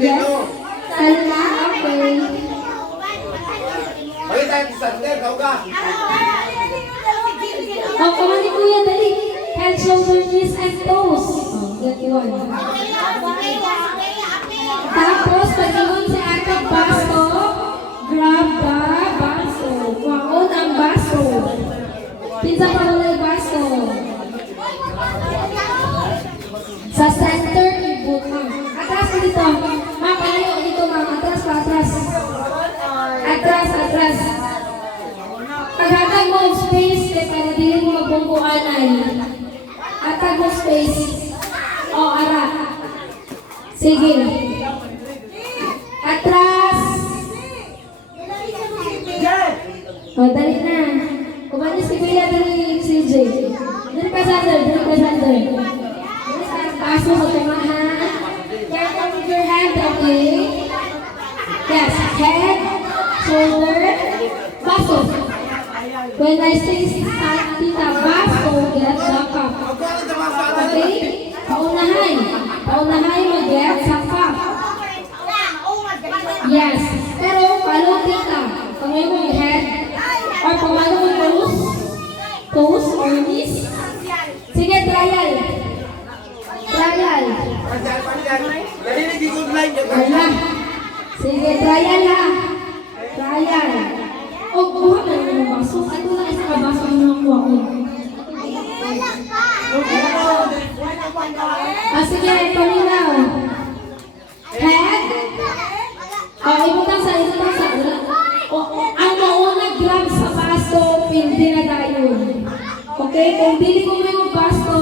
Yes. Salma, okay. Bakit tayo sa Sander? Kau ka? O, kama ni Kuya, dali. Head, shoulder, knees, and toes. O, get yun. Tapos, pag-iwan si Ate baso, grab the baso. Waon ang baso. Pinsa pa wala yung baso. Sa center, ibut mo. Atras ko dito. Ma'am, palayo dito, ma'am. Atras pa, atras. Atras, atras. Paghatag mo ang space, kaya para dili mo magbungkuanay. Atag mo space. O, ara. Sige. Atras. O, dali na. Kumanis si Kuya, dali si CJ. Dali pa Sander, dali pa Sander. Paso sa tumahan. Careful with your hand, okay? Yes, head, shoulder, baso. When I say tita, baso, get the cup. Okay? Paunahay. Paunahay mag-get sa cup. Yes. Pero, follow tita. Kung yung head, or pamalo mo toes, toes or knees. Sige, trial. Trial. Ala. Sige, trial ha. Trial. O, kuha na yung baso. Ano lang isa ka baso yung nakuha ko? Sige, paminaw. Head. O, ibutang sa. O, ang mauna grab sa baso, pindi na tayo. Okay? Kung dili ko may baso,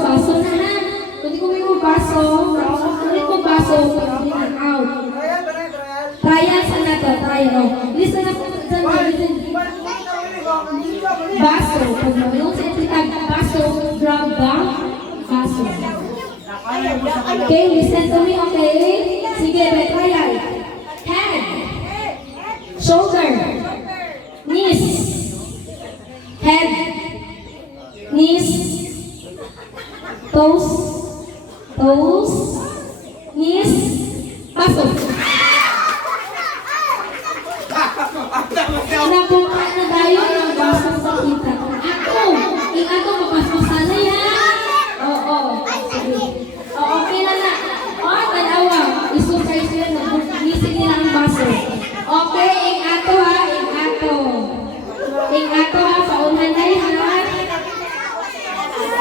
baso na ha. Kung di ko may baso, pindi na out. Trial sa nato, trial. Listen na po, listen. Baso. Pag mayroon sa ititag, baso, grab the baso. Okay, listen to me, okay? Sige, trial. Head, shoulder, knees, head, knees, toes, knees, baso. Nabuka na tayo ng baso sa kita. Ako mapasmasana yan. Oo, sige. Okay na na. Tanawa. Isusay sila na. Gising nila ang baso. Okay, ingato ha. Ingato ha. Paunanay ha.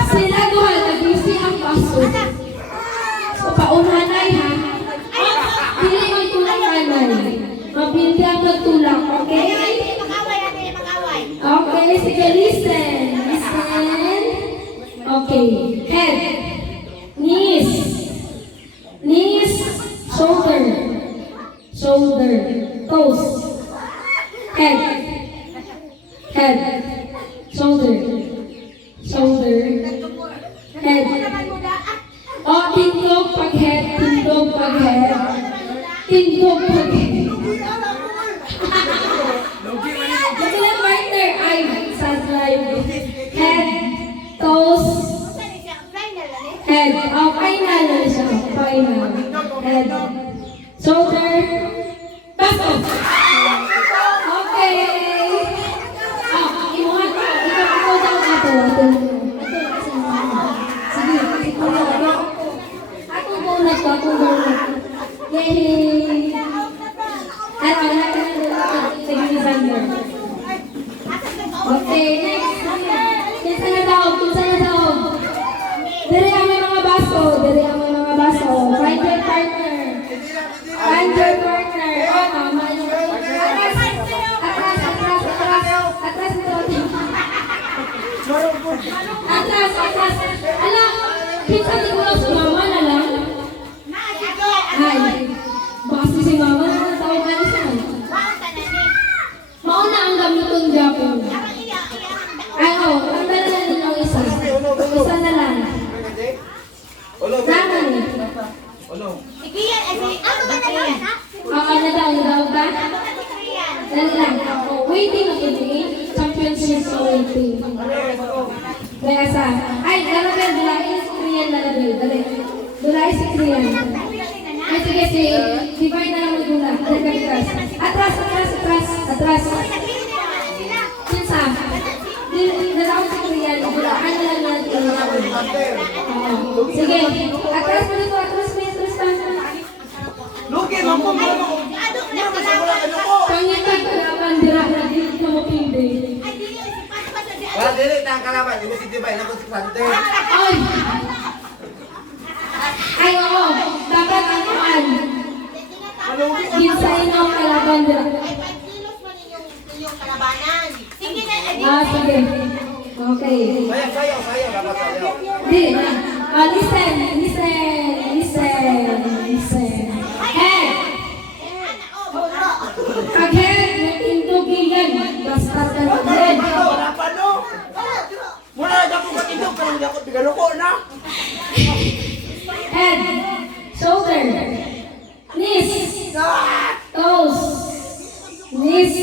Sila duha. Nag-isi ang baso. So, paunanay ha. Pili mo tulang anay. Mabindi ang magtulak. Okay? Okay, sige, listen. Okay, head, knees, shoulder, toes, head, shoulder, head. Oh, tindog pag head. Magandang partner ay sa live. Head, toes, head. Oh, final na siya. Final. Head, shoulder, baso. Okay. Imuhan ko. Ikaw daw ato. Sige, ako bonus ko. Yay! Okay, next. Kinsa na daw. Dere ang mga baso. Find your partner. Oh, tama yun. Atras. Ala, kinsa di ko lang sumama na lang. Ay, basi si mama na tawag ka niya. Mauna ang gamiton Japon. Ay, ang dala na din ang isa. Isa na lang. Naman. Nadaw ka? Dali lang. Waiting ang ibigay. Championship sa waiting. Kaya sa, ay, lalabel, dulay si Kriyan. Dulay si Kriyan. divide na lang magula. Atras, atras, atras, atras. Kinsa? Nalawag si Kuya. Gulaan na lang natin. Sige. Atras mo dito, atras mo, atras pa. Lugi, mampo mo. Pangitag ka na bandera na dito ka mo pindi. Wala dili tang kalaban, ibu si Tibay na ko si Sante. Ay! Ay, oo. Dapat anuan. Ginsay na ang kalaban dira. Ah, sige. Okay. Sayaw, dapat sayaw. Di, listen, listen, listen, listen. Head! Kaghead, natindugigan. Basta ka na head. Wala pa no. Mula na po katindog pero hindi ako bigaluko na. Head, shoulder, knees, toes, knees.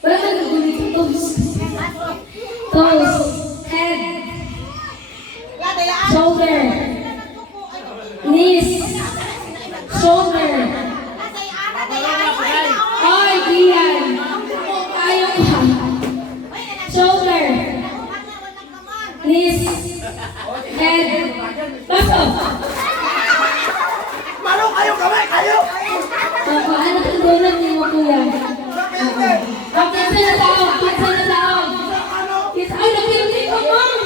Wala ka nagulito toes. Toes, head, shoulder, knees, shoulder. Ay, diyan. Ayaw ka. Shoulder, knees, head. Pasok. Manong kayo kamay, kayo. Ano ang donut niyo mo, kuya? Ang kinsa na tao, kinsa na tao. Kinsa, ay, nakiliti ko, ma'am.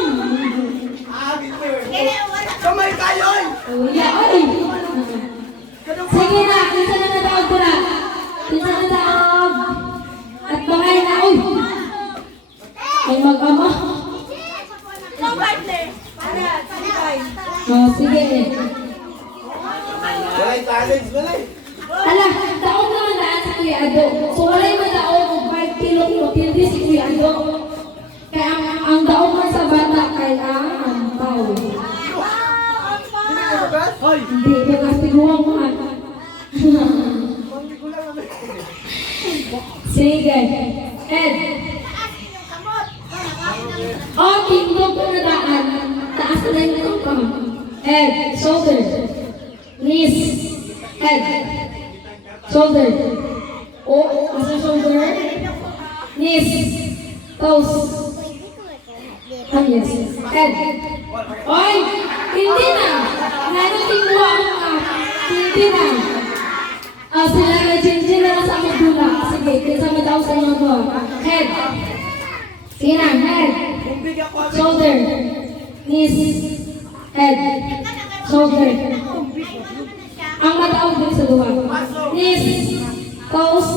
Kamay kayo. Kuya, ay. Sige na, kinsa na tao, tira. Kinsa na tao. At bangay na, uy. Ay, mag-ama. Oh, sige. Walay challenge na lang. Ala, daog naman daan si Kuya Ado. So, walay man daog, 5 kilo, hindi si Kuya Ado. Kaya ang daog man sa bata, kailangan tao. Hoy. Hindi, bukas tiguang mo ha. Sige. Ed. Oh, tindog ko na daan. Taas na yung ka. Ed, shoulder. Knees. Head. Shoulder. Oh, asa shoulder. Knees. Toes. Ah, yes. Head. Oy, hindi na. Nanating mo ako ka. Hindi na. Ah, sila na jinjin na sa magdula. Sige, kasama daw sa inyo to. Head. Sige na, head. Shoulder. Knees. Head. Shoulder. Ang mataog din sa duwa. Knees. Toes.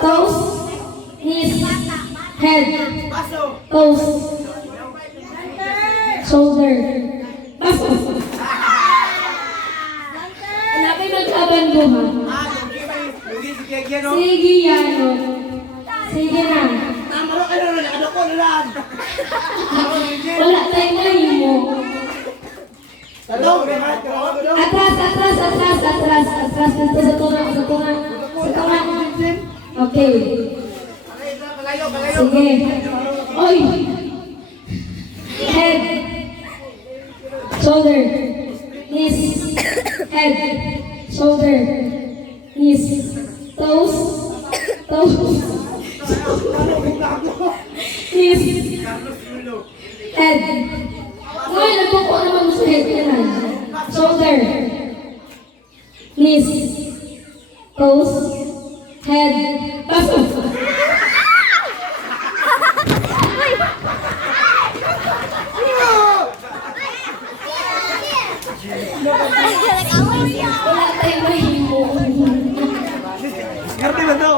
Toes. Knees. Head. Toes. Shoulder. Baso. Hanapin magkaban duha. Lugi si Keke no. Sige yan. Sige na. Namalo kayo na ano ko lang. Wala tayong mahimo. Hello, rehat ka ba? Atras, atras, atras, atras. Atras dito sa tunga, sa tunga. Sa tunga. Okay. Palayo, palayo. Sige. Oy. Head. Shoulder. Knees. Head. Shoulder. Knees. Toes. Toes. Knees. Head. Ngayon, nagpupo naman mo sa head ka na. Shoulder. Knees. Toes. Head. Pasok. Wala tayong mahimo. Ngerti ba to?